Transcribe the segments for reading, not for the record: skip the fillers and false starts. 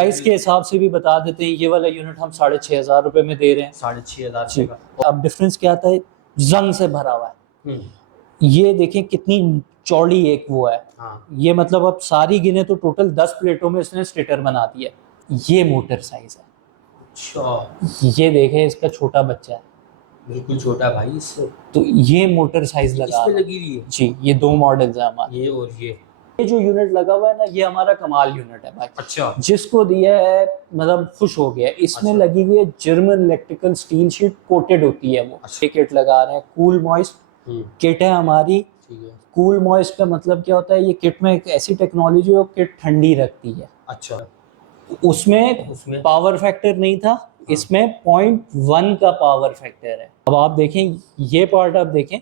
Price के हिसाब से भी बता देते हैं, ये वाला यूनिट हम 6,500 में दे रहे हैं। 6,500 का। अब डिफरेंस क्या आता है, जंग से भरा हुआ है। हम्म, ये देखें कितनी चौड़ी एक वो है। हाँ, ये मतलब अब सारी गिने तो टोटल 10 प्लेटों में इसने स्टेटर बना दिया। ये मोटर साइज है। अच्छा, ये देखें इसका छोटा बच्चा है, बिल्कुल छोटा भाई इससे। तो ये मोटर साइज लगा इसमें रहा है। लगी हुई है जी, ये 2 मॉडल्स हैं हमारे। ये और ये जो यूनिट लगा हुआ है ना, ये हमारा कमाल यूनिट है भाई। अच्छा, जिसको दिया है मतलब खुश हो गया। इसमें अच्छा। लगी हुई है German electrical steel sheet coated होती है वो। अच्छा। किट लगा रहे हैं, कूल मॉइस्ट किट है हमारी। ठीक है। कूल मॉइस्ट का मतलब क्या होता है, ये किट में एक ऐसी टेक्नोलॉजी है, किट ठंडी रखती है। अच्छा, उसमें पावर फैक्टर नहीं था, इसमें 0.1 का पावर फैक्टर है। अब आप देखें, ये पार्ट आप देखें,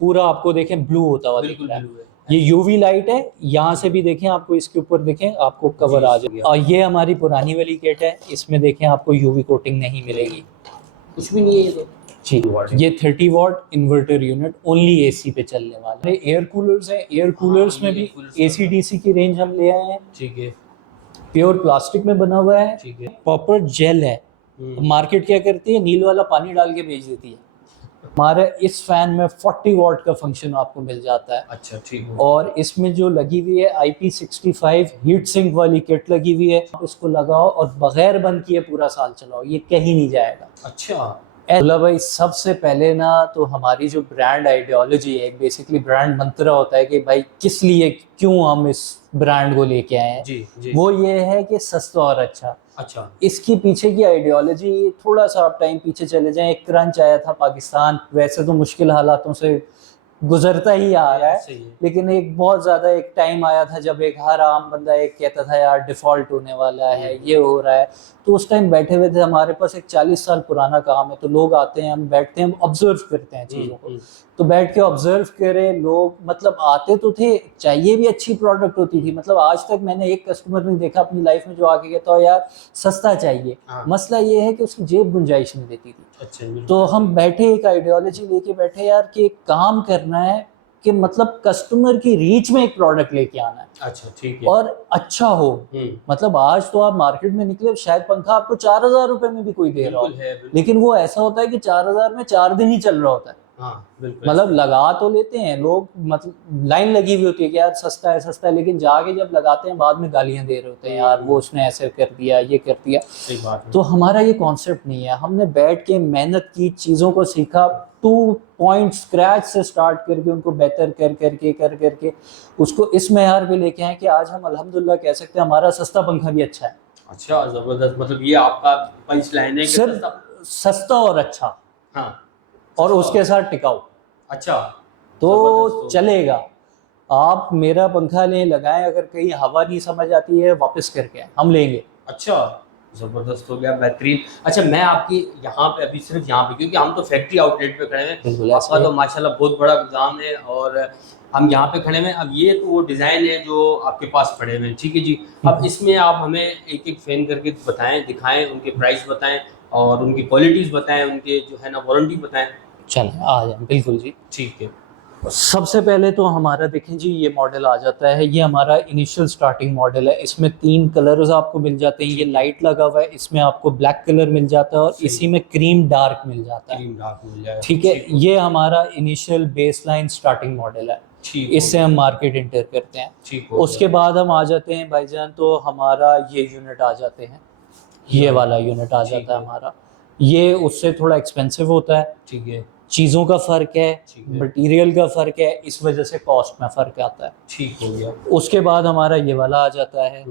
पूरा आपको देखें ब्लू होता हुआ दिख बिल्कुल रहा है। ब्लू है। ये यूवी लाइट है, यहाँ से भी देखें आपको, इसके ऊपर देखें आपको कवर आ जाए। और ये हमारी पुरानी वाली किट है, इसमें देखें आपको यूवी कोटिंग नहीं मिलेगी, कुछ भी नहीं है ये तो। जी। ये 30 what inverter unit only AC पे चलने वाला है। एयर कूलर्स हैं, एयर कूलर्स में भी एसी डीसी की रेंज हम ले आए हैं। ठीक है। प्योर प्लास्टिक में बना हुआ है, ठीक है। प्रॉपर जेल है। मार्केट क्या करती है, नील वाला पानी डाल के बेच देती है। हमारे इस फैन में 40 वॉट का फंक्शन आपको मिल जाता है। अच्छा, ठीक है। और इसमें जो लगी हुई है IP65 हीट सिंक वाली किट लगी हुई है। आप इसको लगाओ और बगैर बंद किए पूरा साल चलाओ, ये कहीं नहीं जाएगा। अच्छा, बोला भाई, सबसे पहले ना तो हमारी जो ब्रांड आइडियोलॉजी है, बेसिकली ब्रांड मंत्र होता है कि भाई किस लिए, क्यों हम इस ब्रांड को लेके आए हैं। जी, जी। वो ये है कि सस्ता और अच्छा। अच्छा, इसकी पीछे की आइडियोलॉजी, थोड़ा सा आप टाइम पीछे चले जाएं, एक क्रंच आया था पाकिस्तान, वैसे तो मुश्किल हालातों से गुजरता ही आ रहा है, सही है। लेकिन एक बहुत ज्यादा एक टाइम आया था जब एक हर आम बंदा एक कहता था यार डिफॉल्ट होने वाला है, ये हो रहा है। तो उस टाइम बैठे हुए थे, हमारे पास एक 40 साल पुराना काम है, तो लोग आते हैं, हम बैठते हैं, हम ऑब्जर्व करते हैं चीज़ों को। तो बैठ के ऑब्जर्व करें लोग, मतलब आते तो थे, चाहिए भी अच्छी प्रोडक्ट होती थी। मतलब आज तक मैंने एक कस्टमर नहीं देखा अपनी लाइफ में जो आके कहता हो यार सस्ता चाहिए। हाँ। मसला ये है कि उसकी जेब गुंजाइश नहीं देती थी। अच्छा, बिल्कुल। तो हम बैठे एक आइडियोलॉजी लेके बैठे यार कि एक काम करना है कि मतलब कस्टमर की रीच में एक प्रोडक्ट लेके आना है। अच्छा, ठीक है। और अच्छा हो। मतलब आज तो आप मार्केट में निकले, शायद पंखा आपको 4,000 रुपए में भी कोई दे रहा हो, बिल्कुल है, बिल्कुल। लेकिन वो ऐसा होता है कि 4,000 में 4 दिन ही चल रहा होता है। हाँ, बिल्कुल। मतलब लगा तो लेते हैं लोग, मतलब लाइन लगी हुई होती है कि यार सस्ता है सस्ता है, लेकिन जाके जब लगाते हैं बाद में गालियां दे रहे होते हैं, यार वो उसने ऐसे कर दिया, ये कर दिया। सही बात है। तो हमारा ये कॉन्सेप्ट नहीं है। हमने बैठ के मेहनत की, चीज़ों को सीखा, 2 पॉइंट स्क्रैच से स्टार्ट करके उनको बेहतर कर करके उसको इस मेयार पे लेके आए कि आज हम अल्हम्दुलिल्लाह कह सकते हैं हमारा सस्ता पंखा भी अच्छा है। अच्छा, जबरदस्त। मतलब ये आपका पंच लाइन है कि सिर्फ सस्ता और अच्छा, हाँ, और उसके साथ टिकाऊ, अच्छा, तो चलेगा। आप मेरा पंखा लें, लगाएं, अगर कहीं हवा नहीं समझ आती है वापस करके हम लेंगे। अच्छा, जबरदस्त हो गया, बेहतरीन। अच्छा, मैं आपकी यहाँ पे अभी सिर्फ यहाँ पे, क्योंकि हम तो फैक्ट्री आउटलेट पे खड़े हैं, आपका तो माशाल्लाह बहुत बड़ा गोदाम है और हम यहाँ पे खड़े हैं। अब ये तो वो डिज़ाइन है जो आपके पास पड़े हुए हैं, ठीक है जी। अब इसमें आप हमें एक एक फैन करके बताएं, दिखाएं, उनके प्राइस बताएं और उनकी क्वालिटीज़ बताएं, उनके जो है ना वारंटी बताएं। चलें आ जाए, बिल्कुल जी। ठीक है। सबसे पहले तो हमारा देखें जी, ये मॉडल आ जाता है, ये हमारा इनिशियल स्टार्टिंग मॉडल है। इसमें 3 कलर्स आपको मिल जाते हैं। ये लाइट लगा हुआ है, इसमें आपको ब्लैक कलर मिल जाता है और इसी में क्रीम डार्क मिल जाता है। क्रीम डार्क मिल जाएगा, ठीक है। ये हमारा इनिशियल बेसलाइन स्टार्टिंग मॉडल है, इससे हम मार्केट इंटर करते हैं। ठीक। उसके बाद हम आ जाते हैं भाईजान, तो हमारा ये यूनिट आ जाते हैं, ये वाला यूनिट आ जाता है हमारा। ये उससे थोड़ा एक्सपेंसिव होता है, ठीक है। चीज़ों का फ़र्क है, मटेरियल का फ़र्क है, इस वजह से कॉस्ट में फ़र्क आता है। ठीक हो गया। उसके बाद हमारा ये वाला आ जाता है,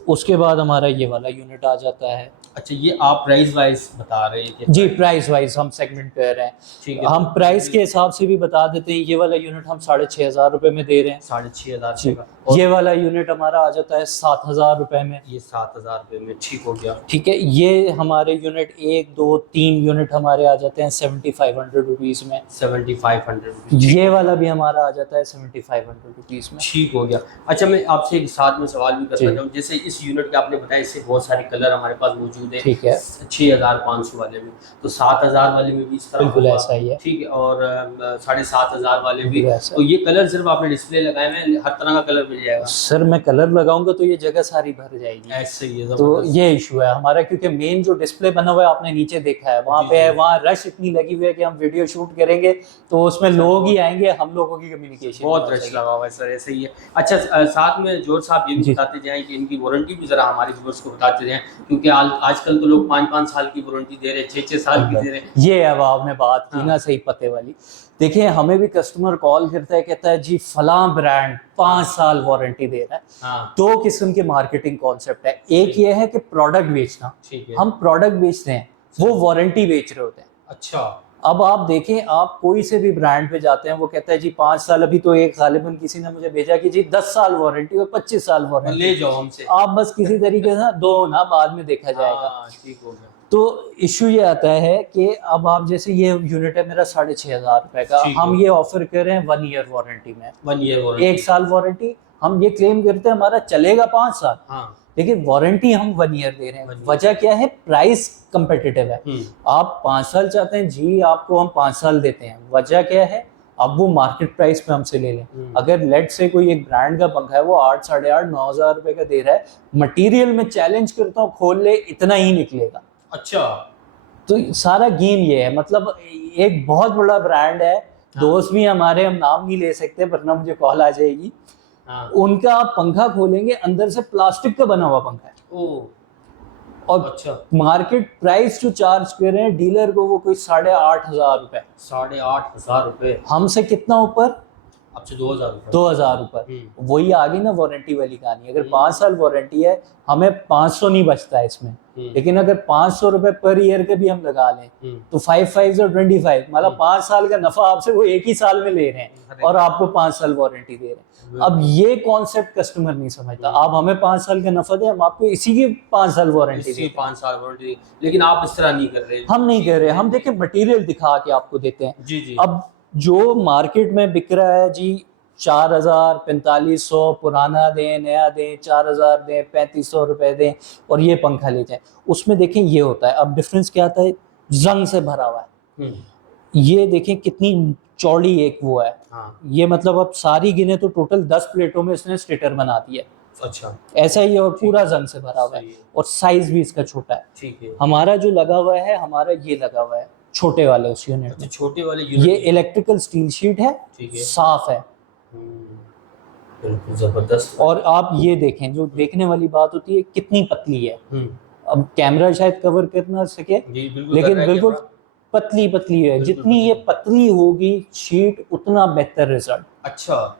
उसके बाद हमारा ये वाला यूनिट आ जाता है। अच्छा, ये आप प्राइस वाइज बता रहे हैं? जी, प्राइस वाइज हम सेगमेंट कर रहे हैं। ठीक है। हम प्राइस के हिसाब से भी बता देते हैं। ये वाला यूनिट हम 6,500 रुपए में दे रहे हैं। 6,500 का। ये वाला यूनिट हमारा आ जाता है 7,000 रुपए में। ये 7,000 रुपए में, ठीक हो गया। ठीक है। ये हमारे यूनिट 1, 2, 3 यूनिट हमारे आ जाते हैं 7,500 रुपीज़ में। 7,500 रुपीज़। ये वाला भी हमारा आ जाता है 7,500 रुपीज़ में। ठीक हो गया। अच्छा, मैं आपसे एक साथ में सवाल भी कर सकता हूँ, जैसे इस यूनिट के आपने बताया, इससे बहुत सारे कलर हमारे पास मौजूद है। ठीक है, 6500 वाले में, तो 7000 वाले में भी इस तरह बिल्कुल होगा। ऐसा ही है, ठीक है, और 7500 वाले भी। बिल्कुल ऐसा। तो ये कलर सिर्फ आपने डिस्प्ले लगाए में, हर तरह का कलर मिल जाएगा? सर मैं कलर लगाऊंगा तो ये जगह सारी भर जाएगी, ऐसे ही है, तो जबरदस्त। ये इशू है हमारा, क्योंकि मेन जो डिस्प्ले बना हुआ है आपने नीचे देखा है, वहाँ जी, पे है, जी। वहाँ रश इतनी लगी हुई है कि हम वीडियो शूट करेंगे तो उसमें लोग ही आएंगे, हम लोगों की कम्युनिकेशन बहुत रश लगा हुआ है सर, ऐसे ही है। अच्छा, साथ में जोर साहब ये भी जी। बताते जाएं कि इनकी वारंटी भी जरा हमारे व्यूअर्स को बताते जाएं, क्योंकि आजकल तो लोग 5-5 साल की वारंटी दे रहे हैं, 6-6 साल की दे रहे हैं। ये अब आपने बात की हाँ। ना सही पते वाली। देखिए हमें भी कस्टमर कॉल करता है, कहता है जी फलां ब्रांड 5 साल वारंटी दे रहा है। हाँ, दो किस्म के मार्केटिंग कॉन्सेप्ट है, एक ये है कि प्रोडक्ट बेचना, ठीक है। हम प्रोडक्ट बेचते हैं, वो वारंटी बेच रहे होते हैं। अच्छा, अब आप देखें, आप कोई से भी ब्रांड पे जाते हैं, वो कहता है जी 5 साल, अभी तो एक गालिबन किसी ने मुझे भेजा कि जी 10 साल वारंटी और 25 साल वारंटी, ले जाओ हमसे। आप बस किसी तरीके से दो ना, बाद में देखा जाएगा। हाँ, ठीक हो गया। तो इशू ये आता है कि अब आप जैसे ये यूनिट है मेरा 6500 रुपए का, ठीक हम है। ये ऑफर कर रहे हैं 1 ईयर वारंटी में, 1 ईयर वारंटी। 1 साल वारंटी, हम ये क्लेम करते हैं हमारा चलेगा 5 साल, हाँ। लेकिन वारंटी हम 1 ईयर दे रहे हैं। 1 ईयर। वजह क्या है? प्राइस कंपेटिटिव है। आप 5 साल चाहते हैं जी, आपको हम 5 साल देते हैं। वजह क्या है? अब वो मार्केट प्राइस पे हमसे ले लें। अगर लेट से कोई एक ब्रांड का पंखा है वो 8, 8.5, 9,000 रुपए का दे रहा है, मटेरियल में चैलेंज करता हूँ खोल ले, इतना ही निकलेगा। अच्छा, तो सारा गेम ये है, मतलब एक बहुत बड़ा ब्रांड है, दोस्त भी हमारे, हम नाम नहीं ले सकते वरना मुझे कॉल आ जाएगी। हाँ। उनका आप पंखा खोलेंगे, अंदर से प्लास्टिक का बना हुआ पंखा है, ओह, और अच्छा, मार्केट प्राइस जो चार्ज कर रहे हैं डीलर को वो कोई 8,500 रुपए, 8,500 रुपए, हमसे कितना ऊपर? आपसे 2,000 रुपए। 2,000 ऊपर। वही आ गई ना वारंटी वाली कहानी। अगर 5 साल वारंटी है, हमें 500 नहीं बचता है इसमें, लेकिन अगर 500 रुपए पर ईयर के भी हम लगा लें तो 5 5 और 25, मतलब 5 साल का नफा आपसे वो एक ही साल में ले रहे हैं और आपको 5 साल वारंटी दे रहे हैं। अब ये कॉन्सेप्ट कस्टमर नहीं समझता। आप हमें 5 साल का नफा दें, हम आपको इसी की 5 साल वारंटी दें। 5 साल वारंटी, लेकिन आप इस तरह नहीं कर रहे। हम नहीं कर रहे, हम देखिए मटेरियल दिखा के आपको देते हैं। जी, जी। अब जो मार्केट में बिक रहा है जी 4,000, 4,500, पुराना दें, नया दें, 4,000 दें, 3,500 रुपए दें और ये पंखा ले जाएं, उसमें देखें ये होता है। अब डिफरेंस क्या आता है? जंग से भरा हुआ है। ये देखें कितनी चौड़ी एक वो है। हाँ। ये मतलब अब सारी गिने तो टोटल 10 प्लेटों में इसने स्टेटर बना दिया। अच्छा, ऐसा ही है, और पूरा जंग से भरा हुआ है, और साइज भी इसका छोटा है। ठीक है। हमारा जो लगा हुआ है, हमारा ये लगा हुआ है छोटे वाले उस यूनिट अच्छा, में। छोटे वाले ये यूनिट। इलेक्ट्रिकल स्टील शीट है, ठीक है। साफ है। बिल्कुल जबरदस्त। और आप ये देखें, जो देखने वाली बात होती है कितनी पतली है। अब कैमरा शायद कवर कर ना सके, जी, बिल्कुल, लेकिन बिल्कुल पतली पतली है। जितनी ये पतली होगी शीट, उतना बेहतर रिजल्ट, अच्छा,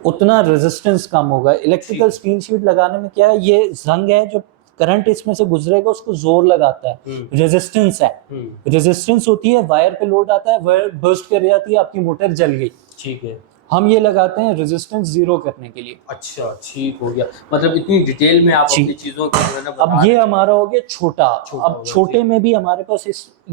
उतना रेजिस्टेंस कम होगा। इलेक्ट्रिकल स्टील शीट लगाने में क्या है, ये जंग है, जो करंट इसमें से गुजरेगा उसको जोर लगाता है, रेजिस्टेंस है। रेजिस्टेंस होती है, वायर पे लोड आता है, वायर बर्स्ट कर जाती है, आपकी मोटर जल गई। ठीक है। हम ये लगाते हैं रेजिस्टेंस जीरो करने के लिए। अच्छा, ठीक हो गया। मतलब इतनी डिटेल में आप अपनी चीजों के बारे में बता अब ये हमारा हो गया छोटा। अब होगा, छोटे में भी हमारे पास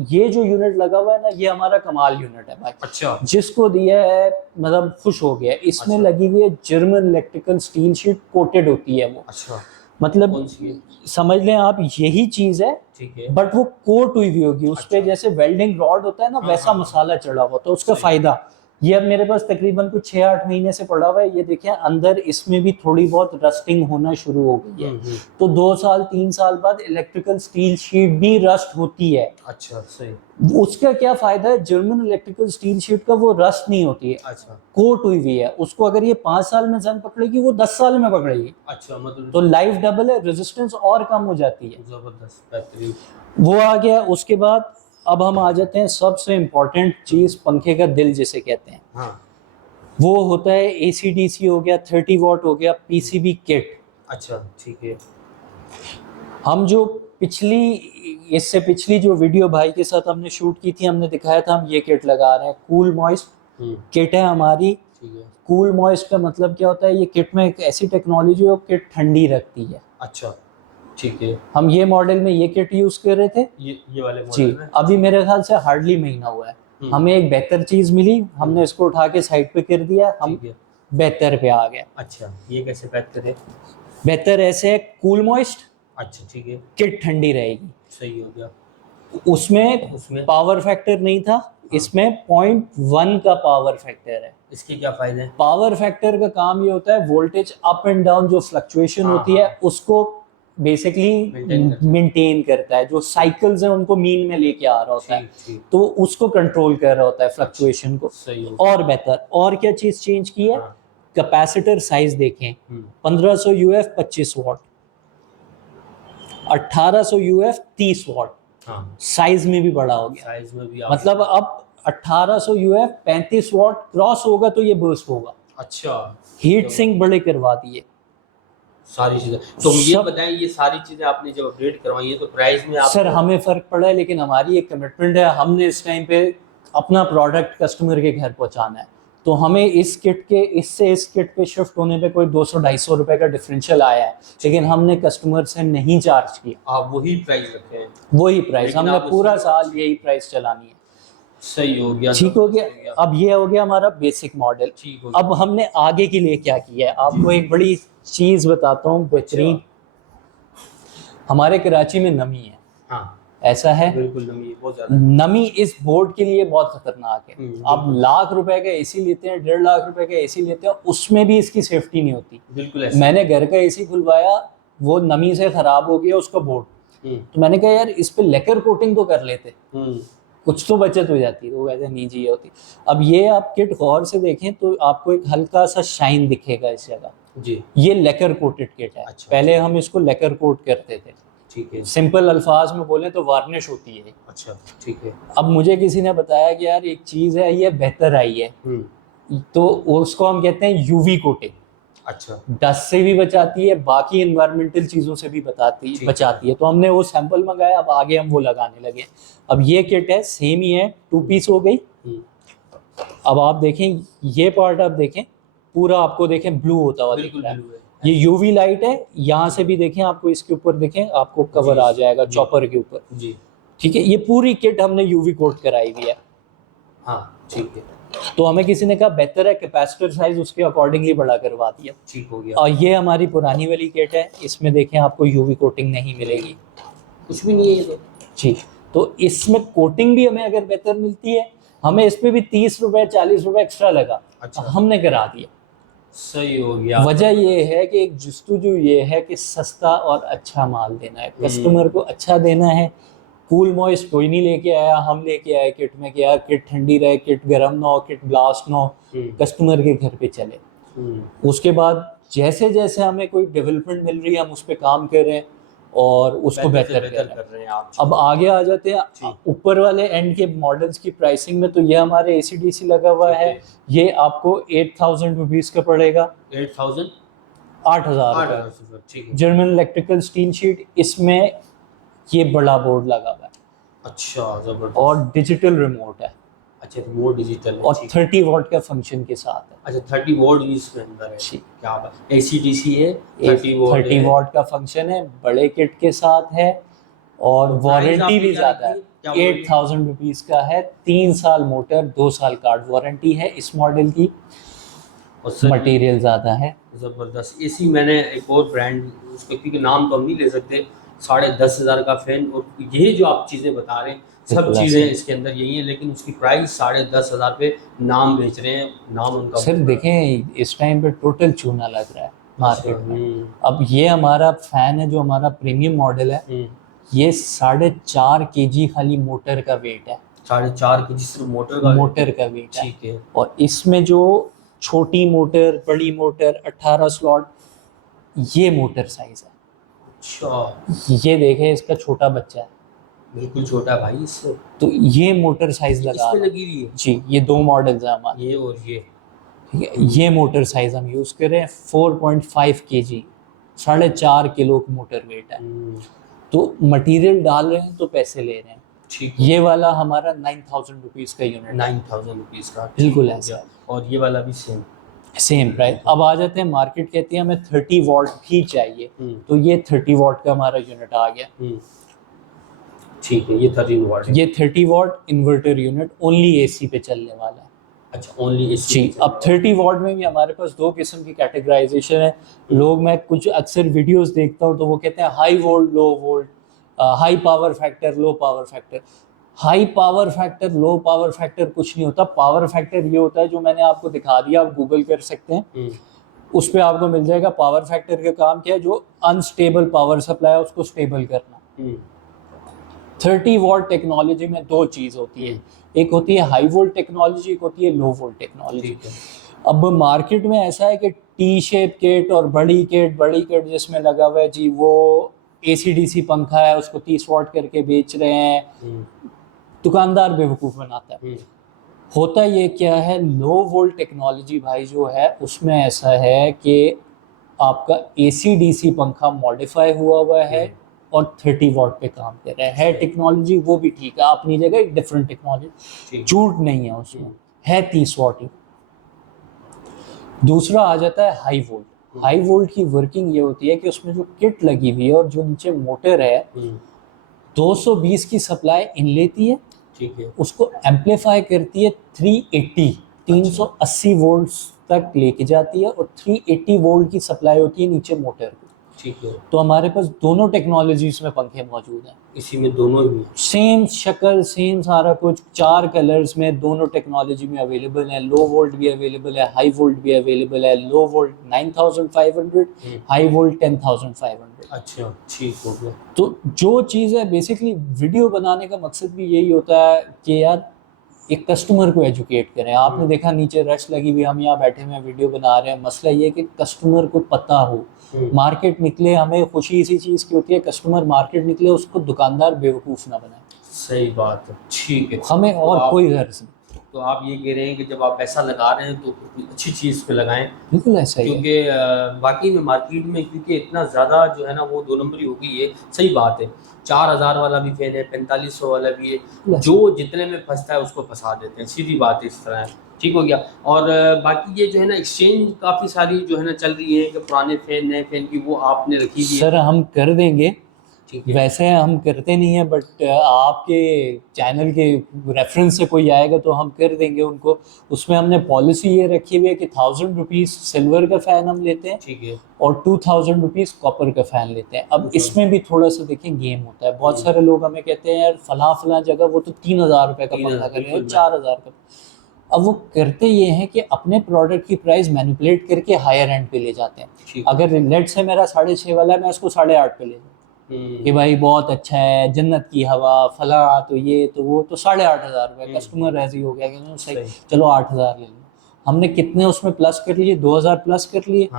ये जो यूनिट लगा हुआ है ना, ये हमारा कमाल यूनिट है भाई। अच्छा, जिसको दिया है मतलब खुश हो गया। इसमें लगी हुई है German electrical steel sheet, coated होती है वो। अच्छा, मतलब कौन सी है? समझ लें आप, यही चीज है, ठीक है। बट वो कोट हुई हुई होगी उस पे। जैसे वेल्डिंग रॉड होता है ना, वैसा मसाला चढ़ा हुआ, तो उसका फायदा ये। अब मेरे पास तकरीबन कुछ 6-8 महीने से पड़ा हुआ है। ये देखिए अंदर इसमें भी थोड़ी बहुत रस्टिंग होना शुरू हो गई है। तो 2 साल 3 साल बाद इलेक्ट्रिकल स्टील शीट भी रस्ट होती है। अच्छा, सही। उसका क्या फायदा है? जर्मन इलेक्ट्रिकल स्टील शीट का वो रस्ट नहीं होती है, अच्छा, कोट हुई हुई है। उसको अगर ये 5 साल में जंग पकड़ेगी, वो 10 साल में पकड़ेगी। अच्छा, मतलब तो लाइफ डबल है, रेजिस्टेंस और कम हो जाती है। जबरदस्त, बेहतरीन। वो आ गया। उसके बाद अब हम आ जाते हैं सबसे इम्पोर्टेंट चीज, पंखे का दिल जिसे कहते हैं। हाँ। वो होता है AC/DC हो गया, 30 वॉट हो गया, PCB किट। अच्छा, ठीक है। हम जो इससे पिछली जो वीडियो भाई के साथ हमने शूट की थी, हमने दिखाया था हम ये किट लगा रहे हैं। कूल मॉइस्ट किट है हमारी। ठीक है। कूल मॉइस्ट का मतलब क्या होता है? ये किट में एक ऐसी टेक्नोलॉजी है, किट ठंडी रखती है। अच्छा, ठीक है। हम ये मॉडल में ये किट यूज कर रहे थे। ये वाले जी, मॉडल में? अभी मेरे ख्याल से हार्डली महीना हुआ है, हमें एक बेहतर चीज मिली, हमने इसको उठा के साइड पे कर दिया, हम ठीक है। बेहतर पे आ गए। अच्छा, ये कैसे पैक करें? बेहतर ऐसे है कूल मॉइस्ट, अच्छा ठीक है, किट ठंडी रहेगी। सही हो गया। उसमें पावर फैक्टर नहीं था, इसमें 0.1 का पावर फैक्टर है। इसके क्या फायदे हैं? पावर फैक्टर का काम ये होता है वोल्टेज अप एंड डाउन जो फ्लक्चुएशन हाँ, होती है हाँ। उसको बेसिकली Maintain करता है। मेंटेन करता है, जो साइकिल्स हैं उनको मीन में लेके आ रहा होता है, ठीक ठीक, तो उसको कंट्रोल कर रहा होता है फ्लक्चुएशन को। सही हो गया। और बेहतर और क्या चीज चेंज की है, हाँ, कैपेसिटर साइज देखें, हम्म, 1500 यूएफ 25 वॉट, 1800 यूएफ 30 वॉट, हाँ, साइज में भी बड़ा हो गया। साइज में भी आप मतलब अब 1800 यूएफ 35 वॉट क्रॉस होगा तो ये बर्स्ट होगा। अच्छा, हीट सिंक बड़े करवा दिए सारी चीजें। तो ये सब। बताएं, ये सारी चीजें आपने जब अपडेट करवाई है तो प्राइस में आप सर हमें फर्क पड़ा है, लेकिन हमारी एक कमिटमेंट है, हमने इस टाइम पे अपना प्रोडक्ट कस्टमर के घर पहुंचाना है, तो हमें इस किट के इससे इस किट पे शिफ्ट होने पे कोई 200-250 रुपए का डिफरेंशियल आया है, लेकिन हमने कस्टमर से नहीं चार्ज किया, आप वही प्राइस रखे हैं। वही प्राइस लेकिन हमने आप पूरा उसमें- साल यही प्राइस चलानी है। सही हो गया, ठीक हो जबरदस्त गया। अब ये हो गया हमारा बेसिक मॉडल। ठीक हो गया। अब हमने आगे के लिए क्या किया है, आपको एक बड़ी चीज बताता हूँ बेहतरीन। हमारे कराची में नमी है, हाँ ऐसा है, बिल्कुल, नमी है, बहुत ज्यादा। नमी इस बोर्ड के लिए बहुत खतरनाक है। आप बिल्कुल। लाख रुपए का एसी लेते हैं, 1.5 लाख रुपए का एसी लेते हैं, उसमें भी इसकी सेफ्टी नहीं होती। बिल्कुल ऐसा। मैंने घर का एसी खुलवाया, वो नमी से खराब हो गया उसका बोर्ड, हम्म, तो मैंने कहा यार इस पे लेकर कोटिंग तो कर लेते, हम्म, कुछ तो बचत हो जाती है। वो कहते नहीं जी ये होती। अब ये आप किट गौर से देखें तो आपको एक हल्का सा शाइन दिखेगा इस जगह, जी ये लेकर कोटेड किट है। अच्छा। पहले हम इसको लेकर कोट करते थे, ठीक है, सिंपल अल्फाज में बोले तो वार्निश होती है। अच्छा ठीक है। अब मुझे किसी ने बताया कि यार एक चीज़ है ये बेहतर आई है, तो उसको हम कहते हैं यूवी कोटिंग। अच्छा डस्ट से भी बचाती है, बाकी इन्वायरमेंटल चीज़ों से भी ठीक बचाती है। तो हमने वो सैंपल मंगाया, अब आगे हम वो लगाने लगे। अब ये किट है, सेम ही है, 2 पीस हो गई। हम्म, अब आप देखें, ये पार्ट आप देखें, पूरा आपको देखें ब्लू होता हुआ दिख बिल्कुल रहा है। ब्लू है। ये यूवी लाइट है, यहाँ से भी देखें, आपको इसके ऊपर देखें, आपको कवर जी, आ जाएगा जी। चॉपर के ऊपर। जी ठीक है, ये पूरी किट हमने यूवी कोट कराई हुई है। हाँ ठीक है, तो हमें किसी ने कहा बेहतर है, कैपेसिटर साइज उसके अकॉर्डिंगली बड़ा करवा दिया। ठीक हो गया। और ये हमारी पुरानी वाली किट है, इसमें देखें आपको यूवी कोटिंग नहीं मिलेगी कुछ भी नहीं है ये तो। जी। तो इसमें कोटिंग भी हमें अगर बेहतर मिलती है, हमें इस पे भी 30 रुपए 40 रुपए एक्स्ट्रा लगा, अच्छा। हमने करा दिया। सही हो गया। वजह ये है कि एक जस्तुजू ये है कि सस्ता और अच्छा माल देना है, कस्टमर को अच्छा देना है। कूल मॉइस्ट कोई नहीं लेके आया, हम लेके आए किट में, कि यार किट ठंडी रहे, किट गर्म ना हो, किट ब्लास्ट ना हो, कस्टमर के घर पे चले। उसके बाद जैसे जैसे हमें कोई डेवलपमेंट मिल रही है, हम उस पर काम कर रहे हैं और उसको बेहतर कर रहे हैं। आप। अब आगे आ जाते हैं ऊपर वाले एंड के मॉडल्स की प्राइसिंग में। तो ये हमारे ACDC लगा हुआ है, ये आपको 8000 रुपीज़ का पड़ेगा। 8000 8,000 ठीक है। जर्मन इलेक्ट्रिकल स्टील शीट, इसमें ये बड़ा बोर्ड लगा हुआ है अच्छा जबरदस्त। और डिजिटल रिमोट है। अच्छा रिमोट डिजिटल है, और ठीक। 30 वॉट का फंक्शन के साथ है। अच्छा 30 वॉट भी इसमें अंदर है, ठीक। क्या बात। ACDC है, 30 वॉट 30 वॉट का फंक्शन है, बड़े किट के साथ है और तो वारंटी आपकी भी क्या ज़्यादा है। रखी है? क्या वारंटी? 8000 रुपीज़ का है, 3 साल मोटर, 2 साल कार्ड वारंटी है इस मॉडल की। और सर मटेरियल ज़्यादा है, ज़बरदस्त। इसी मैंने एक और ब्रांड, उसके क्योंकि नाम तो हम नहीं ले सकते, 10,500 का फैन। और ये जो आप चीज़ें बता रहे हैं सब बिल्कुल चीज़ें ऐसे। इसके अंदर यही है, लेकिन उसकी प्राइस 10,500 पे नाम बेच रहे हैं। नाम उनका सर देखें इस टाइम पे टोटल चूना लग रहा है मार्केट में। हम्म, अब ये हमारा फैन है जो हमारा प्रीमियम मॉडल है, ये 4.5 kg खाली मोटर का वेट है। 4.5 की सिर्फ मोटर का मोटर का वेट है। ठीक है। और इसमें जो छोटी मोटर, बड़ी मोटर, 18 स्लॉट, ये मोटर साइज है। अच्छा ये देखें, इसका छोटा बच्चा है, बिल्कुल छोटा भाई इससे। तो ये मोटर साइज लगा इसमें रहा है। लगी हुई है जी, ये 2 मॉडल्स हैं हमारे। ये और ये। ठीक है, ये मोटर साइज हम यूज़ कर रहे हैं, 4.5 kg, 4.5 किलो का मोटर वेट है। तो मटेरियल डाल रहे हैं तो पैसे ले रहे हैं। ठीक। ये वाला हमारा 9000 रुपीज़ का यूनिट है। 9000 रुपीज़ का बिल्कुल हो ऐसा गया। और ये वाला भी सेम प्राइस। अब आ जाते हैं, मार्केट कहती है हमें 30 वॉट भी चाहिए, तो ये 30 वॉट का हमारा यूनिट आ गया। ठीक है, ये 30 वॉट है। ये 30 what inverter unit only AC पे चलने वाला है। अच्छा, ओनली एसी। जी। अब 30 वॉट में भी हमारे पास दो किस्म की कैटेगराइजेशन है। लोग, मैं कुछ अक्सर वीडियोस देखता हूँ तो वो कहते हैं high volt, low volt, high power factor, low power factor. High power factor, low power factor कुछ नहीं होता। पावर फैक्टर ये होता है जो मैंने आपको दिखा दिया, आप गूगल कर सकते हैं, उस पर आपको मिल जाएगा। पावर फैक्टर का काम क्या है? जो अनस्टेबल पावर सप्लाई है उसको स्टेबल करना। 30 वॉल्ट टेक्नोलॉजी में दो चीज़ होती है, एक होती है हाई वोल्ट टेक्नोलॉजी, एक होती है लो वोल्ट टेक्नोलॉजी। अब मार्केट में ऐसा है कि टी शेप किट और बड़ी किट जिसमें लगा हुआ है जी, वो ACDC पंखा है, उसको 30 वॉट करके बेच रहे हैं। दुकानदार बेवकूफ़ बनाता है। होता ये क्या है, लो वोल्ट टेक्नोलॉजी भाई जो है उसमें ऐसा है कि आपका ACDC पंखा मॉडिफाई हुआ है और 30 वॉट पे काम कर रहा है। टेक्नोलॉजी वो भी ठीक है अपनी जगह, एक डिफरेंट टेक्नोलॉजी, झूठ नहीं है उसमें, है 30 वॉट ही। दूसरा आ जाता है हाई वोल्ट। हाई वोल्ट की वर्किंग ये होती है कि उसमें जो किट लगी हुई है और जो नीचे मोटर है 220 की सप्लाई इन लेती है, ठीक है, उसको एम्पलीफाई करती है 380 वोल्ट्स तक लेके जाती है और 380 वोल्ट की सप्लाई होती है नीचे मोटर को। ठीक है। तो हमारे पास दोनों टेक्नोलॉजीज में पंखे मौजूद हैं, इसी में दोनों ही सेम शक्ल, सेम सारा कुछ, 4 कलर्स में दोनों टेक्नोलॉजी में अवेलेबल है। लो वोल्ट भी अवेलेबल है, हाई वोल्ट भी अवेलेबल है। लो वोल्ट 9500, हाई वोल्ट 10500। अच्छा, ठीक हो गया। तो जो चीज़ है, बेसिकली वीडियो बनाने का मकसद भी यही होता है कि यार एक कस्टमर को एजुकेट करें। आपने देखा नीचे रश लगी हुई, हम यहाँ बैठे हुए वीडियो बना रहे हैं। मसला ये है कि कस्टमर को पता हो, मार्केट निकले। हमें खुशी इसी चीज़ की होती है, कस्टमर मार्केट निकले, उसको दुकानदार बेवकूफ़ ना बनाए। सही बात है, ठीक है। हमें और तो कोई गर्ज नहीं। तो आप ये कह रहे हैं कि जब आप पैसा लगा रहे हैं तो कोई अच्छी चीज़ पे लगाएं, बिल्कुल ऐसा ही है। क्योंकि वाकई में मार्केट में क्योंकि इतना ज़्यादा जो है ना वो 2 नंबरी हो गई है। सही बात है, 4000 वाला भी फैन है, 4500 वाला भी है, जो जितने में फंसता है उसको फंसा देते हैं, सीधी बात है, इस तरह है। ठीक हो गया। और बाकी ये जो है ना एक्सचेंज काफ़ी सारी जो है ना चल रही है कि पुराने फैन नए फैन की, वो आपने रखी हुई है। सर हम कर देंगे, ठीक है। वैसे हम करते नहीं है, बट आपके चैनल के रेफरेंस से कोई आएगा तो हम कर देंगे उनको। उसमें हमने पॉलिसी ये रखी हुई है कि 1000 रुपीज़ सिल्वर का फ़ैन हम लेते हैं, ठीक है, और 2000 रुपीज़ कॉपर का फ़ैन लेते हैं। अब इसमें भी थोड़ा सा देखें गेम होता है। बहुत सारे लोग हमें कहते हैं यार फलां जगह वो तो 3000 रुपये का पंखा कर रहे हैं, 4000 का। अब वो करते ये हैं कि अपने प्रोडक्ट की प्राइस मैनिपुलेट करके हायर एंड पे ले जाते हैं। अगर लेट से मेरा 6.5 वाला है, मैं उसको 8.5 पे ले जाऊँ कि भाई बहुत अच्छा है, जन्नत की हवा, फला, तो ये तो वो, तो 8,500 रुपये। कस्टमर राजी हो गया कि सही, चलो 8,000 ले लो। हमने कितने उसमें प्लस कर लिए, 2000 प्लस कर लिए।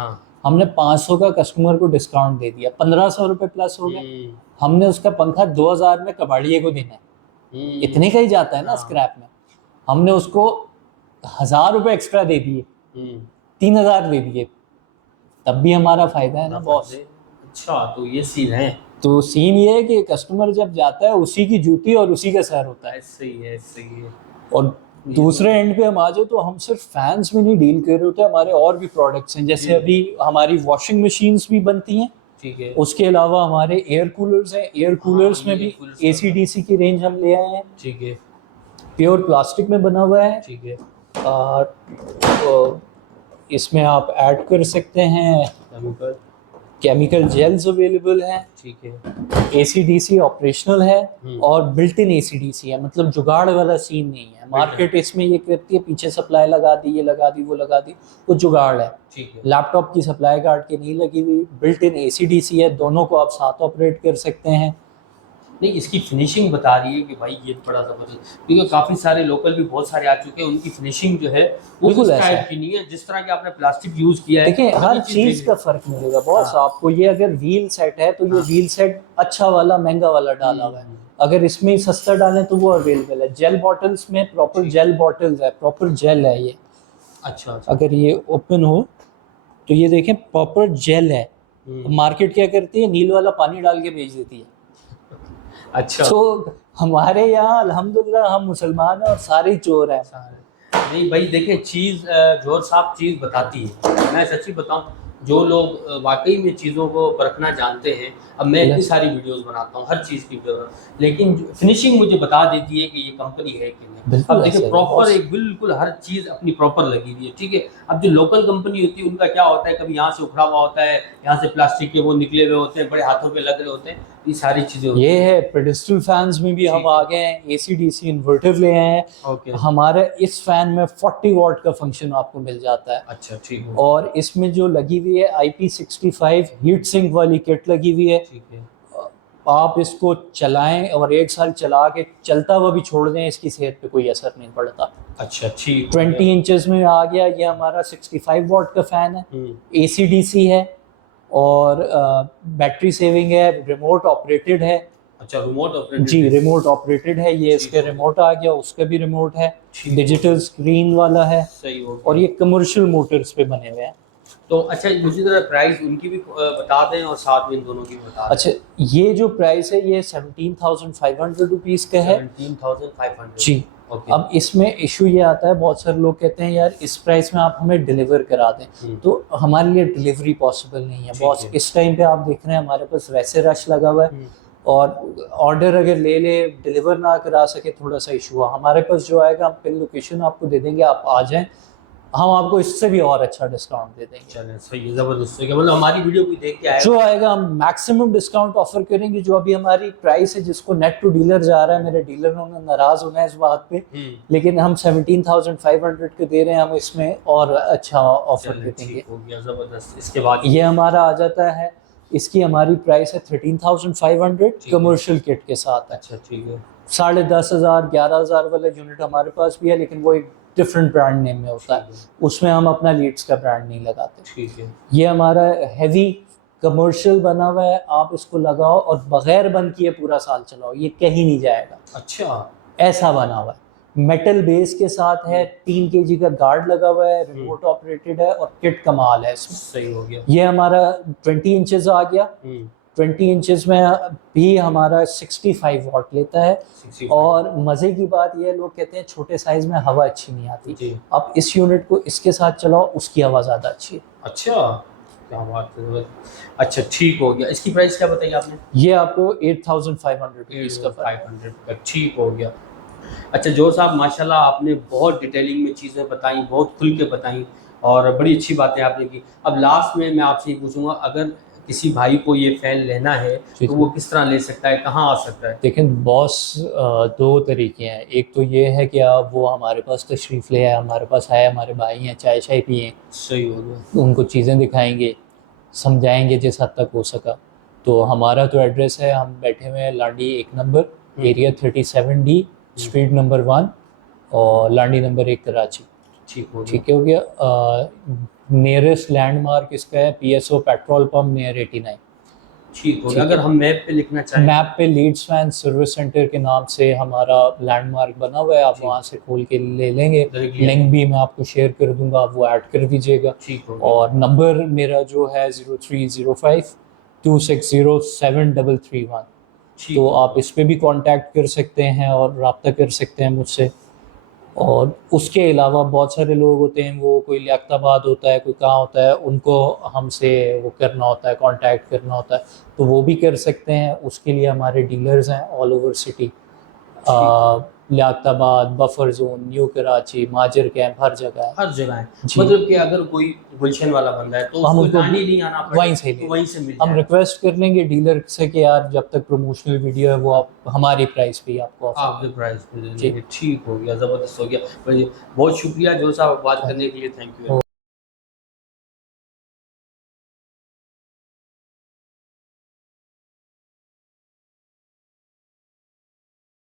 हमने 500 का कस्टमर को डिस्काउंट दे दिया, 1500 रुपये प्लस हो गया। हमने उसका पंखा 2000 में कबाड़िए को देना है, इतने का ही जाता है ना स्क्रैप में। हमने उसको 1000 रुपये एक्स्ट्रा दे दिए, 3000 दे दिए, तब भी हमारा फायदा है ना बॉस। अच्छा, तो ये सीन है। तो सीन ये है कि कस्टमर जब जाता है उसी की जूती और उसी का सर होता है। सही है, सही है। और दूसरे एंड पे हम आ जाए तो हम सिर्फ फैंस में नहीं डील कर रहे होते, हमारे और भी प्रोडक्ट्स हैं। जैसे अभी हमारी वॉशिंग मशीन्स भी बनती हैं, ठीक है। उसके अलावा हमारे एयर कूलर्स हैं। एयर कूलर्स में भी ACDC की रेंज हम ले आए हैं, ठीक है, प्योर प्लास्टिक में बना हुआ है। ठीक है। तो इसमें आप ऐड कर सकते हैं केमिकल जेल्स अवेलेबल हैं, ठीक है। ACDC ऑपरेशनल है और बिल्ट इन ACDC है, मतलब जुगाड़ वाला सीन नहीं है। मार्केट इसमें ये करती है पीछे सप्लाई लगा दी, ये लगा दी, वो लगा दी, वो जुगाड़ है। ठीक है। लैपटॉप की सप्लाई काट के नहीं लगी हुई, बिल्ट इन ACDC है, दोनों को आप साथ ऑपरेट कर सकते हैं। नहीं, इसकी फिनिशिंग बता रही है कि भाई ये बड़ा ज़बरदस्त, क्योंकि काफ़ी सारे लोकल भी बहुत सारे आ चुके हैं, उनकी फिनिशिंग जो है वो इस टाइप की नहीं है जिस तरह के आपने प्लास्टिक यूज़ किया है। देखिए हर चीज़ का फ़र्क मिलेगा बॉस आपको। ये अगर व्हील सेट है तो ये व्हील सेट अच्छा वाला महंगा वाला डाला हुआ है, अगर इसमें ही सस्ता डालें तो वो अवेलेबल है। जेल बॉटल्स में प्रॉपर जेल बॉटल्स है, प्रॉपर जेल है ये। अच्छा, अगर ये ओपन हो तो ये देखें प्रॉपर जेल है। मार्केट क्या करती है, नील वाला पानी डाल के बेच देती है। अच्छा, तो हमारे यहाँ अल्हम्दुलिल्लाह हम मुसलमान हैं और सारे चोर हैं। नहीं भाई देखिए, चीज़ जोर साहब चीज़ बताती है। मैं सच्ची बताऊं, जो लोग वाकई में चीज़ों को परखना जानते हैं, अब मैं इतनी सारी वीडियोस बनाता हूँ, हर चीज़ की वीडियो, लेकिन फिनिशिंग मुझे बता देती है कि ये कंपनी है कि नहीं। बिल्कुल अब ऐसा देखिए है, प्रॉपर बहुत एक बिल्कुल हर चीज़ अपनी प्रॉपर लगी हुई है, ठीक है। अब जो लोकल कंपनी होती है उनका क्या होता है, कभी यहाँ से उखड़ा हुआ होता है, यहाँ से प्लास्टिक के वो निकले हुए होते हैं, बड़े हाथों पे लग रहे होते हैं, ये सारी चीज़ें होती ये हैं। है। पेडेस्टल फैंस में भी हम ठीक है। आ गए हैं, AC/DC इन्वर्टर ले आए हैं। ओके, हमारे इस फैन में 40 वॉट का फंक्शन आपको मिल जाता है। अच्छा ठीक है, और इसमें जो लगी हुई है IP65 हीट सिंक वाली किट लगी हुई है। ठीक है, आप इसको चलाएं और 1 साल चला के चलता हुआ भी छोड़ दें, इसकी सेहत पे कोई असर नहीं पड़ता। अच्छा ठीक 20 इंचेस में आ गया। ये हमारा 65 वॉट का फैन है, AC/DC है और बैटरी सेविंग है, रिमोट ऑपरेटेड है। अच्छा रिमोट ऑपरेटेड जी, है। रिमोट ऑपरेटेड है। ये इसके ठीक है। रिमोट आ गया, उसका भी रिमोट है, ठीक डिजिटल स्क्रीन वाला है सही हो और गया। ये कमर्शियल मोटर्स पे बने हुए हैं। तो अच्छा मुझे ज़रा प्राइस उनकी भी बता दें और साथ में इन दोनों की बता दें। अच्छा, ये जो प्राइस है ये 17,500 रुपीज़ का है 17,500 जी। ओके। अब इसमें इशू ये आता है, बहुत सारे लोग कहते हैं यार इस प्राइस में आप हमें डिलीवर करा दें, तो हमारे लिए डिलीवरी पॉसिबल नहीं है ठीक बॉस। है। इस टाइम पे आप देख रहे हैं हमारे पास वैसे रश लगा हुआ है और ऑर्डर अगर ले ले डिलीवर ना करा सके थोड़ा सा इशू हुआ। हमारे पास जो आएगा हम पिन लोकेशन आपको दे देंगे, आप आ जाएं, हम आपको इससे भी और अच्छा डिस्काउंट दे देंगे। चलें सही है, ज़बरदस्त है। मतलब हमारी वीडियो कोई देख के आएगा जो आएगा हम मैक्सिमम डिस्काउंट ऑफर करेंगे। जो अभी हमारी प्राइस है जिसको नेट टू डीलर जा रहा है, मेरे डीलर ने नाराज होना है इस बात पे, लेकिन हम 17,500 के दे रहे हैं, हम इसमें और अच्छा ऑफर चलें दे देंगे। ठीक हो गया, ज़बरदस्त। इसके बाद ये हमारा आ जाता है, इसकी हमारी प्राइस है 13,500 ठीक है। कमर्शियल किट के साथ है। अच्छा ठीक है, 10,500 11,000 वाला यूनिट हमारे पास भी है, लेकिन वो एक डिफरेंट ब्रांड नेम में होता है, उसमें हम अपना लीड्स का ब्रांड नहीं लगाते। ठीक है। ये हमारा हैवी कमर्शियल बना हुआ है, आप इसको लगाओ और बगैर बंद किए पूरा साल चलाओ, ये कहीं नहीं जाएगा। अच्छा ऐसा बना हुआ है, मेटल बेस के साथ है, 3 kg का गार्ड लगा हुआ है, रिमोट ऑपरेटेड है और किट कमाल है इसमें। सही हो गया। ये हमारा 20 इंचेस आ गया। 20 इंचेस में भी हमारा 65 वॉट लेता है। 65 और मज़े की बात ये है, लोग कहते हैं छोटे साइज में हवा अच्छी नहीं आती, जी। आप इस यूनिट को इसके साथ चलाओ, उसकी हवा ज़्यादा अच्छी है। अच्छा क्या बात है। अच्छा ठीक हो गया। इसकी प्राइस क्या बताई आपने? ये आपको 8,500 रुपीज़ का 500 का, ठीक हो गया। अच्छा जोर साहब माशाल्लाह आपने बहुत डिटेलिंग में चीज़ें बताई, बहुत खुल के बताई और बड़ी अच्छी बातें आपने की। अब लास्ट में मैं आपसे ये पूछूंगा, अगर किसी भाई को ये फ़ैन लेना है तो वो किस तरह ले सकता है, कहाँ आ सकता है? लेकिन बॉस 2 तरीके हैं। एक तो ये है कि आप वो हमारे पास तशरीफ़ ले आए, हमारे पास आए, हमारे भाई हैं, चाय शाय पिए, सही हो गया। उनको चीज़ें दिखाएंगे, समझाएंगे जिस हद तक हो सका। तो हमारा तो एड्रेस है, हम बैठे हुए हैं Landi 1 number, area 37D, street number 1 और लांडी नंबर 1 कराची। ठीक हो गया। ठीक हो गया। नियरेस्ट लैंडमार्क इसका है PSO पेट्रोल पंप नियर 89। ठीक हो गया। अगर हम मैप पे लिखना चाहें मैप पे लीड्स फैन सर्विस सेंटर के नाम से हमारा लैंडमार्क बना हुआ है, आप वहाँ से खोल के ले लेंगे। लिंक भी मैं आपको शेयर कर दूंगा, आप वो ऐड कर दीजिएगा। ठीक हो गया। और नंबर मेरा जो है 0305 2607331, ठीक तो हो आप इस पे भी कांटेक्ट कर सकते हैं और रब्ता कर सकते हैं मुझसे। और उसके अलावा बहुत सारे लोग होते हैं, वो कोई लियाकताबाद होता है, कोई कहाँ होता है, उनको हमसे वो करना होता है, कांटेक्ट करना होता है, तो वो भी कर सकते हैं। उसके लिए हमारे डीलर्स हैं all over city, Liaquatabad, buffer zone, new Karachi, माजर कैंप, हर जगह है। हर जगह है। जी। मतलब कि अगर कोई गुलशन वाला बंदा है तो हम उसको उनको लांडी नहीं आना पड़े, वहीं से तो वहीं से मिल हम जाए। रिक्वेस्ट कर लेंगे डीलर से कि यार जब तक प्रमोशनल वीडियो है वो आप हमारी प्राइस पे ही आपको ऑफर आपके प्राइस पे ले लेंगे। ठीक हो गया, ज़बरदस्त हो गया। बहुत शुक्रिया जो साहब बात करने के लिए, थैंक यू।